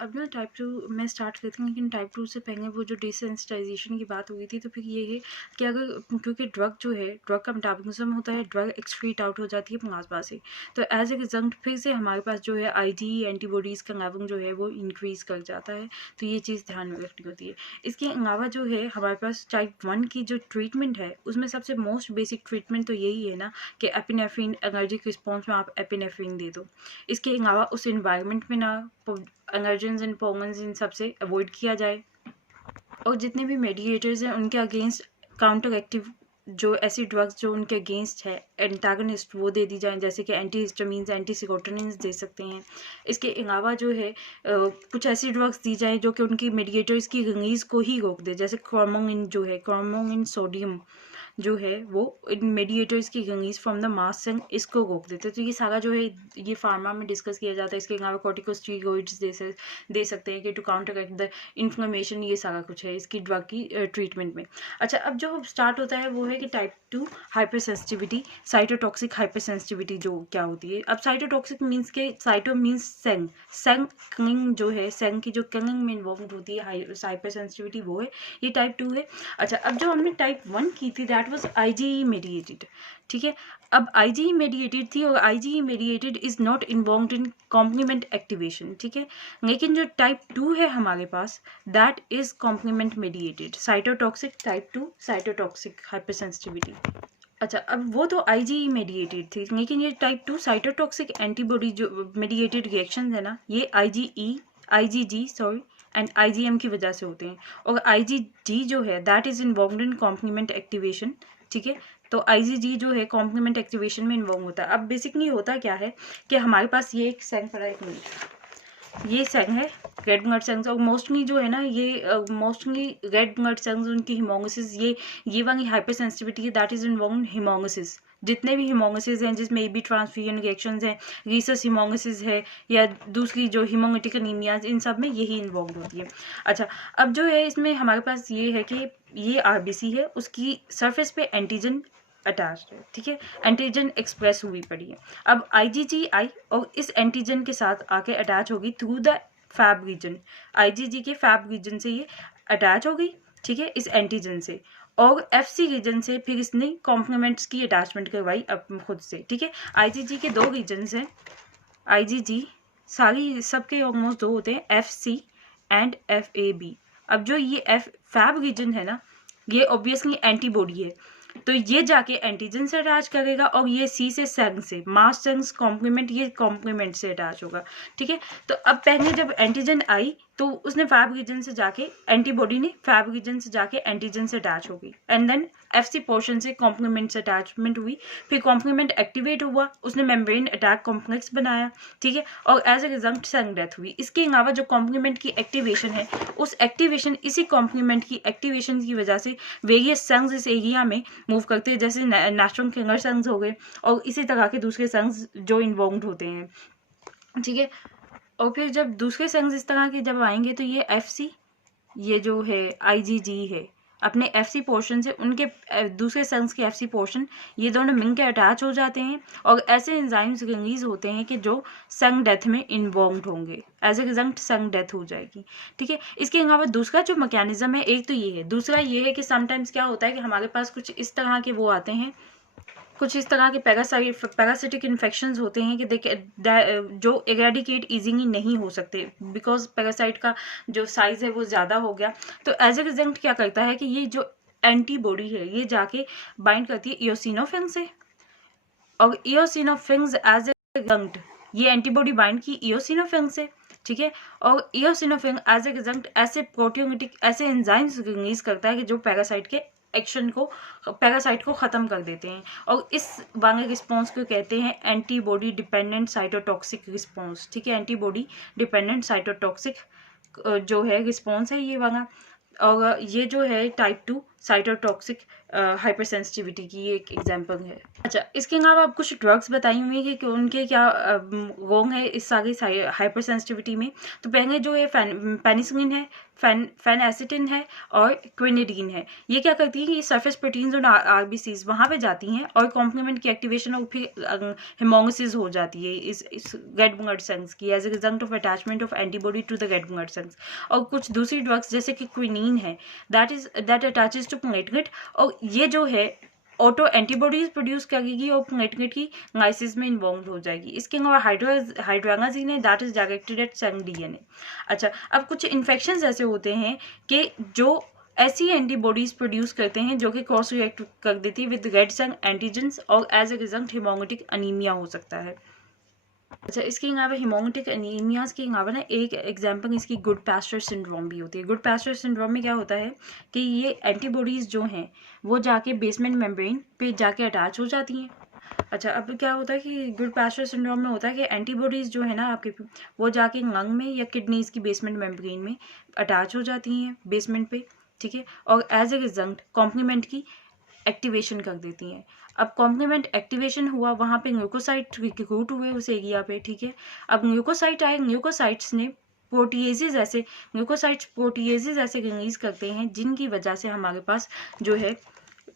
अब ना टाइप 2 मैं स्टार्ट करती हूँ, लेकिन टाइप 2 से पहले वो जो डिसेंसिटाइजेशन की बात हुई थी, तो फिर ये है कि अगर क्योंकि ड्रग जो है, ड्रग का मेटाबॉलिज्म होता है, ड्रग एक्सक्रीट आउट हो जाती है प्लाज्मा से, तो एज ए रिजल्ट फिर से हमारे पास जो है आईजी एंटीबॉडीज़ का लेवल जो है वो इंक्रीज़ कर जाता है। तो ये चीज़ ध्यान में रखनी होती है। इसके अलावा जो है हमारे पास टाइप 1 की जो ट्रीटमेंट है, उसमें सबसे मोस्ट बेसिक ट्रीटमेंट तो यही है ना कि एपिनेफ्रिन एलर्जिक रिस्पॉन्स में आप एपिनेफ्रिन दे दो। इसके अलावा उस इन्वायरमेंट में ना एलर्जेंस एंड पोलन्स इन सबसे अवॉइड किया जाए, और जितने भी मेडिएटर्स हैं उनके अगेंस्ट काउंटर एक्टिव जो ऐसी ड्रग्स जो उनके अगेंस्ट है एंटागनिस्ट वो दे दी जाए, जैसे कि एंटी हिस्टामिन्स एंटी सिकोटिनिन्स दे सकते हैं। इसके अलावा जो है कुछ ऐसी ड्रग्स दी जाए जो कि उनकी मेडिएटर्स की रिलीज को ही रोक दे, जैसे क्रोमोनिन जो है, क्रोमोनिन सोडियम जो है वो इन मेडिएटर्स की release from the mast cell इसको रोक देते हैं। तो ये सारा जो है ये फार्मा में डिस्कस किया जाता है। इसके अलावा कॉर्टिकोस्टेरॉइड्स दे सकते हैं कि टू काउंटर द इन्फ्लेमेशन, ये सारा कुछ है इसकी ड्रग की ट्रीटमेंट में। अच्छा, अब जो स्टार्ट होता है वो है कि type 2 hyper sensitivity, cytotoxic hyper sensitivity जो क्या होती है। अब साइटोटॉक्सिक मीन्स के cyto means Seng, Seng killing जो है, सेंग की जो किलिंग में इन्वॉल्व होती है हाइपर सेंसिटिविटी, वो है, ये टाइप 2 है। अच्छा, अब जो हमने टाइप 1 की थी दैट वाज आईजीई मेडिएटेड, ठीक है। अब आईजीई मेडिएटेड थी और IgE mediated is not involved in complement activation, ठीक है। लेकिन जो टाइप 2 है हमारे पास that is complement mediated, cytotoxic type 2 cytotoxic hypersensitivity. अच्छा, अब वो तो आईजीई मेडिएटेड थी, लेकिन ये टाइप 2 साइटोटॉक्सिक एंटीबॉडी जो मेडिएटेड रिएक्शन है ना, ये आईजीजी एंड आईजीएम की वजह से होते हैं। और आईजीजी जो है that is involved in complement activation, ठीक है। तो आईजीजी जो है कॉम्प्लीमेंट एक्टिवेशन में इन्वॉल्व होता है। अब बेसिकली होता क्या है कि हमारे पास ये एक सेल पड़ा है, एक मिनट, ये सेल है रेड ब्लड सेल्स, और मोस्टली जो है ना ये मोस्टली रेड ब्लड सेल्स उनकी हिमोलिसिस, ये वाली हाइपर सेंसिटिविटी है दैट इज इन्वॉल्व हिमोलिसिस। जितने भी हिमोलिसिस हैं जिसमें भी ट्रांसफ्यूजन रिएक्शंस हैं, रीसस हिमोलिसिस है या दूसरी जो हिमोलिटिक एनीमियाज, इन सब में यही इन्वॉल्व होती है। अच्छा, अब जो है इसमें हमारे पास ये है कि ये आरबीसी है, उसकी सरफेस पे एंटीजन अटैच्ड है, ठीक है, एंटीजन एक्सप्रेस हुई पड़ी है। अब आईजीजीआई और इस एंटीजन के साथ आके अटैच होगी through the fab region, IgG के फैब रीजन से ये अटैच हो गई, ठीक है, इस एंटीजन से, और एफसी रीजन से फिर इसने कॉम्प्लीमेंट्स की अटैचमेंट करवाई अब खुद से, ठीक है। आईजीजी के दो रीजन्स हैं, आईजीजी सारी सबके ऑलमोस्ट दो होते हैं, एफसी एंड एफएबी। अब जो ये फैब रीजन है ना, ये ऑब्वियसली एंटीबॉडी है, तो ये जाके एंटीजन से अटैच करेगा, और ये सी से सेंग से मास सेंग्स कॉम्प्लीमेंट, ये कॉम्प्लीमेंट से अटैच होगा, ठीक है। तो अब पहले जब एंटीजन आई तो उसने फैब रीजन से जाके, एंटीबॉडी ने फैब रीजन से जाके एंटीजन से अटैच हो गई, एंड देन एफसी पोर्शन से कॉम्प्लीमेंट से अटैचमेंट हुई, फिर कॉम्प्लीमेंट एक्टिवेट हुआ, उसने मेम्ब्रेन अटैक कॉम्प्लेक्स बनाया, ठीक है, और as a result Seng death हुई। इसके अलावा जो कॉम्प्लीमेंट की एक्टिवेशन है, उस एक्टिवेशन, इसी कॉम्प्लीमेंट की एक्टिवेशन की वजह से वेरियस सेल्स इस एरिया में मूव करते हैं, जैसे नेस्ट्रॉन फिंगर सेल्स हो गए और इसी तरह के दूसरे सेल्स जो इन्वॉल्व होते हैं, ठीक है। और फिर जब दूसरे सेल्स इस तरह के जब आएंगे तो ये एफसी, ये जो है आईजीजी है, अपने एफसी पोर्शन से उनके दूसरे सेल्स के एफसी पोर्शन, ये दोनों मिलकर अटैच हो जाते हैं, और ऐसे एंजाइम्स रिलीज होते हैं कि जो सेल डेथ में इन्वॉल्व होंगे, as a result cell death हो जाएगी, ठीक है। इसके अलावा दूसरा जो मैकेनिज्म है, एक तो ये है, दूसरा ये है कि समटाइम्स क्या होता है कि हमारे पास कुछ इस तरह के वो आते हैं, कुछ इस तरह के पैरासिटिक इन्फेक्शंस होते हैं कि जो इरेडिकेट इजीली नहीं हो सकते, बिकॉज पैरासाइट का जो साइज है वो ज़्यादा हो गया। तो एज ए रिजल्ट क्या करता है कि ये जो एंटीबॉडी है ये जाके बाइंड करती है इयोसिनोफिल्स से, और इयोसिनोफिल्स एज ए रिजल्ट ये एंटीबॉडी बाइंड की इयोसिनोफिल्स से, ठीक है, और इयोसिनोफिल एज ए रिजल्ट ऐसे प्रोटियोलिटिक ऐसे एंजाइम्स रिलीज करता है कि जो पैरासाइट के एक्शन को, पैरासाइट को ख़त्म कर देते हैं, और इस वाले रिस्पॉन्स को कहते हैं एंटीबॉडी डिपेंडेंट साइटोटॉक्सिक रिस्पॉन्स, ठीक है, एंटीबॉडी डिपेंडेंट साइटोटॉक्सिक जो है रिस्पॉन्स है ये वाला। और ये जो है टाइप 2 साइटोटॉक्सिक हाइपरसेंसिटिविटी की ये एक एग्जांपल है। अच्छा, इसके अलावा आप कुछ ड्रग्स बताई हुई है कि उनके क्या रोग है इस सारी हाइपर सेंसिटिविटी में। तो पहले जो है पेनिसिलिन है, फेनएसिटिन है और क्विनिडीन है। ये क्या करती है कि ये सरफेस प्रोटीन्स और आरबीसीज वहाँ पे जाती हैं और कॉम्प्लीमेंट की एक्टिवेशन और फिर हेमोलिसिस हो जाती है इस रेड ब्लड सेल्स की as a result of attachment of antibody to the red blood cells. और कुछ दूसरी ड्रग्स जैसे कि क्विनीन है दैट अटैचेज टू प्लेटलेट, और ये जो है ऑटो एंटीबॉडीज प्रोड्यूस करेगी और प्लेटलेट की लाइसिस में इन्वॉल्व हो जाएगी। इसके अलावा हाइड्रोलाजीन है that is directed at cell DNA. अच्छा, अब कुछ इन्फेक्शंस ऐसे होते हैं कि जो ऐसी एंटीबॉडीज प्रोड्यूस करते हैं जो कि क्रॉस रिएक्ट कर देती है विद रेड सेल एंटीजेंस और as a result haemolytic anaemia हो सकता है। अच्छा, इसके अलावा हेमोलिटिक एनीमियाज के अलावा ना एक एग्जांपल इसकी गुड पैस्चर सिंड्रोम भी होती है। गुड पैस्चर सिंड्रोम में क्या होता है कि ये एंटीबॉडीज़ जो हैं वो जाके बेसमेंट मेम्ब्रेन पे जाके अटैच हो जाती हैं। अच्छा, अब क्या होता है कि गुड पैस्चर सिंड्रोम में होता है कि एंटीबॉडीज़ जो है ना आपके वो जाके लंग में या किडनीज़ की बेसमेंट मेम्ब्रेन में अटैच हो जाती हैं बेसमेंट पे, ठीक है, और एज ए रिजल्ट कॉम्प्लीमेंट की एक्टिवेशन कर देती हैं। अब कॉम्प्लीमेंट एक्टिवेशन हुआ, वहाँ पे ल्यूकोसाइट रिक्रूट हुए उस एरिया पे, ठीक है। अब ल्यूकोसाइट आए, ल्यूकोसाइट्स ने प्रोटीएजेज ऐसे रिलीज करते हैं जिनकी वजह से हमारे पास जो है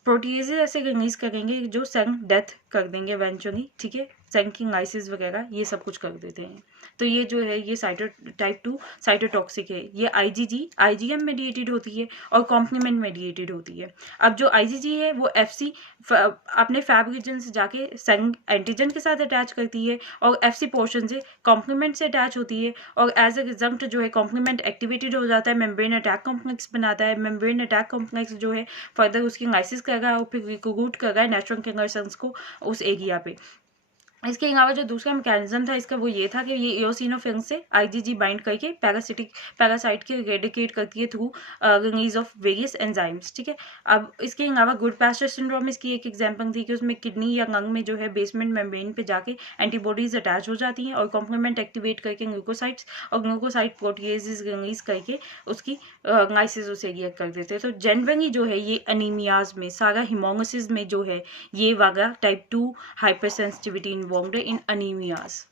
प्रोटीएजेज ऐसे रिलीज करेंगे जो सेल डेथ कर देंगे इवेंचुअली, ठीक है, सेल की लाइसिस वगैरह ये सब कुछ कर देते हैं। तो ये जो है ये टाइप 2 साइटोटॉक्सिक है। ये आईजीएम मेडिएटेड होती है और कॉम्प्लीमेंट मेडिएटेड होती है। अब जो आईजीजी है वो एफसी अपने फैब रीजन से जाके सेल एंटीजन के साथ अटैच करती है और एफसी पोर्शन से कॉम्प्लीमेंट से अटैच होती है और एज ए रिजल्ट जो है कॉम्प्लीमेंट एक्टिवेटेड हो जाता है, मेम्ब्रेन अटैक कॉम्प्लेक्स बनाता है। मेम्ब्रेन अटैक कॉम्प्लेक्स जो है फर्दर उसकी लाइसिस कर रहा है और फिर रिक्रूट कर रहा है नेचुरल किलर सेल्स को उस एरिया पे। इसके अलावा जो दूसरा मैकेनिज्म था इसका वो ये था कि ये इओसिनोफिल से आईजीजी बाइंड करके पैरासाइट के रेडिकेट करती है through release of various enzymes, ठीक है। अब इसके अलावा गुड पैस्चर सिंड्रोम इसकी एक एग्जांपल थी कि उसमें किडनी या लंग में जो है बेसमेंट मेम्ब्रेन पे जाके एंटीबॉडीज अटैच हो जाती हैं और कॉम्प्लीमेंट एक्टिवेट करके ग्लूकोसाइट्स और ग्लूकोसाइड प्रोटीएजेस रिलीज करके उसकी लाइसिस उस एरिया कर देते हैं। तो जनरली जो है ये अनीमियाज में सारा हेमोलिसिस में जो है ये वाला type 2 hypersensitivity involved in anemias.